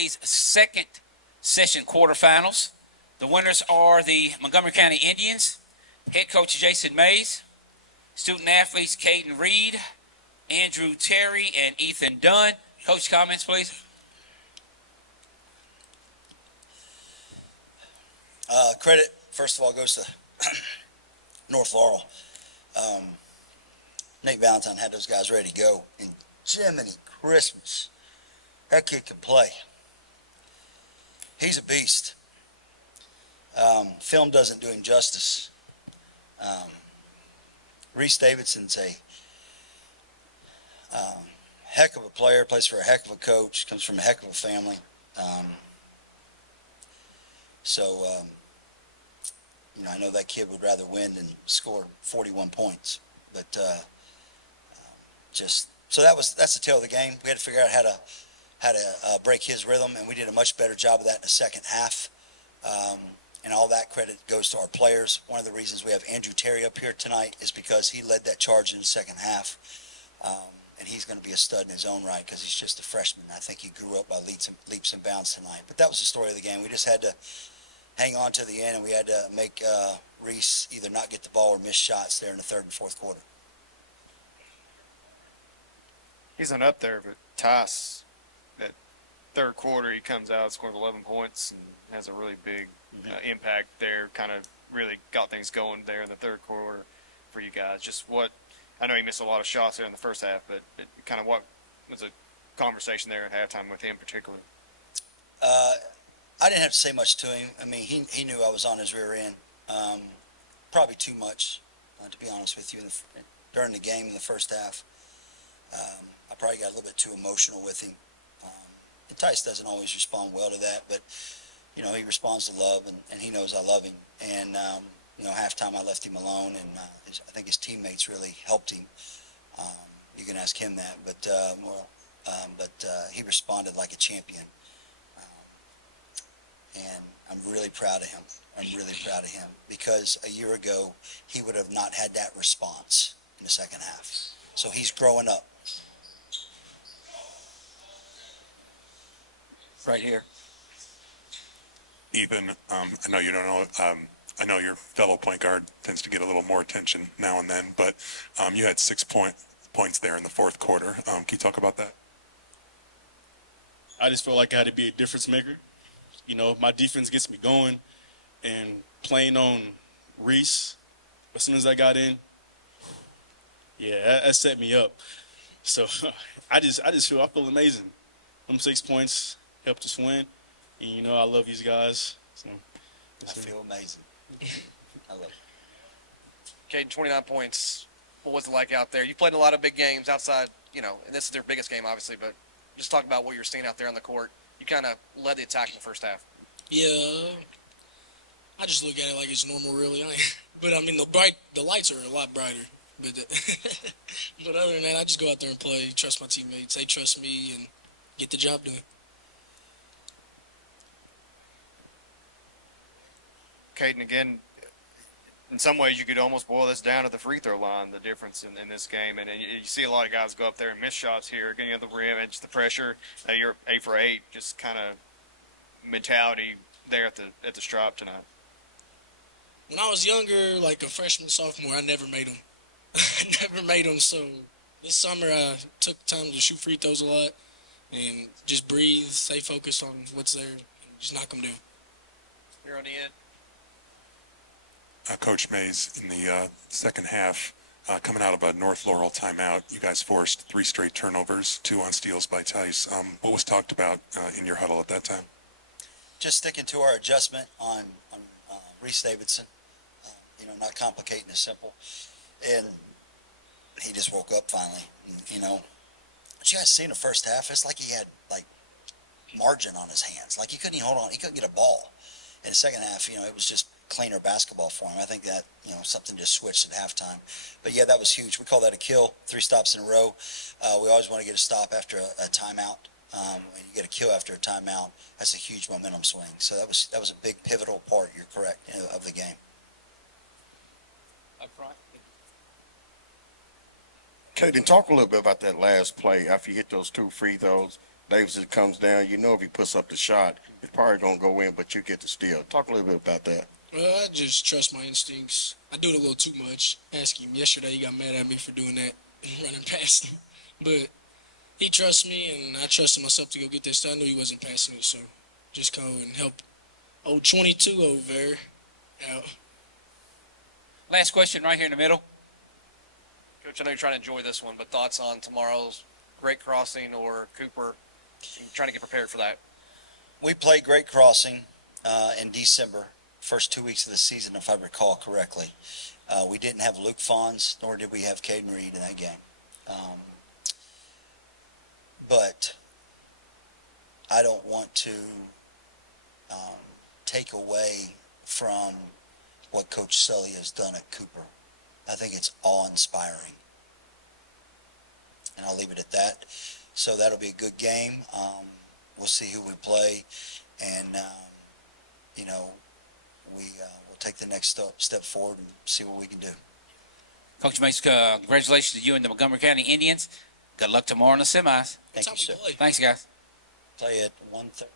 today's second session quarterfinals. The winners are the Montgomery County Indians, head coach Jason Mays, student athletes Caden Reed, Andrew Terry, and Ethan Dunn. Coach, comments, please. Credit, first of all, goes to North Laurel. Nate Valentine had those guys ready to go. And Jiminy Christmas, that kid can play. He's a beast. Film doesn't do him justice. Reese Davidson's a heck of a player, plays for a heck of a coach, comes from a heck of a family. I know that kid would rather win than score 41 points. But that's the tale of the game. We had to figure out how to break his rhythm, and we did a much better job of that in the second half. And all that credit goes to our players. One of the reasons we have Andrew Terry up here tonight is because he led that charge in the second half. And he's going to be a stud in his own right because he's just a freshman. I think he grew up by leaps and bounds tonight. But that was the story of the game. We just had to hang on to the end, and we had to make Reese either not get the ball or miss shots there in the third and fourth quarter. He's not up there, but Tice, that third quarter, he comes out, scores 11 points, and has a really big impact there. Kind of really got things going there in the third quarter for you guys. Just what I know he missed a lot of shots there in the first half, but kind of what was a conversation there at halftime with him particularly? I didn't have to say much to him. I mean, he knew I was on his rear end. Probably too much, to be honest with you, during the game in the first half. I probably got a little bit too emotional with him. And Tice doesn't always respond well to that, but, he responds to love, and he knows I love him. And, halftime I left him alone, and I think his teammates really helped him. You can ask him that, but he responded like a champion. And I'm really proud of him. Because a year ago, he would have not had that response in the second half. So he's growing up. Right here. Ethan, I know you don't know, I know your fellow point guard tends to get a little more attention now and then, but you had 6 points there in the fourth quarter. Can you talk about that? I just felt like I had to be a difference maker. My defense gets me going, and playing on Reese, as soon as I got in, that set me up. So I feel amazing. Them 6 points helped us win, and I love these guys. So I feel amazing. I love it. Caden, 29 points. What was it like out there? You played in a lot of big games outside, and this is their biggest game, obviously, but just talk about what you're seeing out there on the court. You kind of led the attack in the first half. Yeah, I just look at it like it's normal, really. But I mean, the lights are a lot brighter. But but other than that, I just go out there and play, trust my teammates, they trust me, and get the job done. Caden, again, in some ways you could almost boil this down to the free throw line, the difference in this game. And you see a lot of guys go up there and miss shots here, getting at the rim, and just the pressure. You're 8 for 8, just kind of mentality there at the stripe tonight. When I was younger, like a freshman, sophomore, I never made them. So this summer I took time to shoot free throws a lot and just breathe, stay focused on what's there, and just knock them down. You're on the end. Coach Mays, in the second half, coming out of a North Laurel timeout, you guys forced 3 straight turnovers, 2 on steals by Tice. What was talked about in your huddle at that time? Just sticking to our adjustment on Reese Davidson, not complicating the simple. And he just woke up finally. What you guys see in the first half, it's like he had margin on his hands. Like he couldn't even hold on. He couldn't get a ball. In the second half, it was just cleaner basketball for him. I think that, something just switched at halftime. But yeah, that was huge. We call that a kill, 3 stops in a row. We always want to get a stop after a timeout. When you get a kill after a timeout, that's a huge momentum swing. So that was a big pivotal part, you're correct, of the game. Up front. Caden, talk a little bit about that last play after you hit those 2 free throws. Davidson comes down, you know if he puts up the shot, it's probably going to go in, but you get the steal. Talk a little bit about that. Well, I just trust my instincts. I do it a little too much. Ask him yesterday, he got mad at me for doing that and running past him. But he trusts me, and I trusted myself to go get that stuff. I knew he wasn't passing it, so just go and help old 22 over there out. Last question right here in the middle. Coach, I know you're trying to enjoy this one, but thoughts on tomorrow's Great Crossing or Cooper? I'm trying to get prepared for that. We played Great Crossing in December, first 2 weeks of the season, if I recall correctly. We didn't have Luke Fons, nor did we have Caden Reed in that game. But I don't want to take away from what Coach Sully has done at Cooper. I think it's awe-inspiring. And I'll leave it at that. So that'll be a good game. We'll see who we play. And, we'll take the next step forward and see what we can do. Coach Mace, congratulations to you and the Montgomery County Indians. Good luck tomorrow in the semis. Thank you, sir. Thanks, guys. Play at 1:30.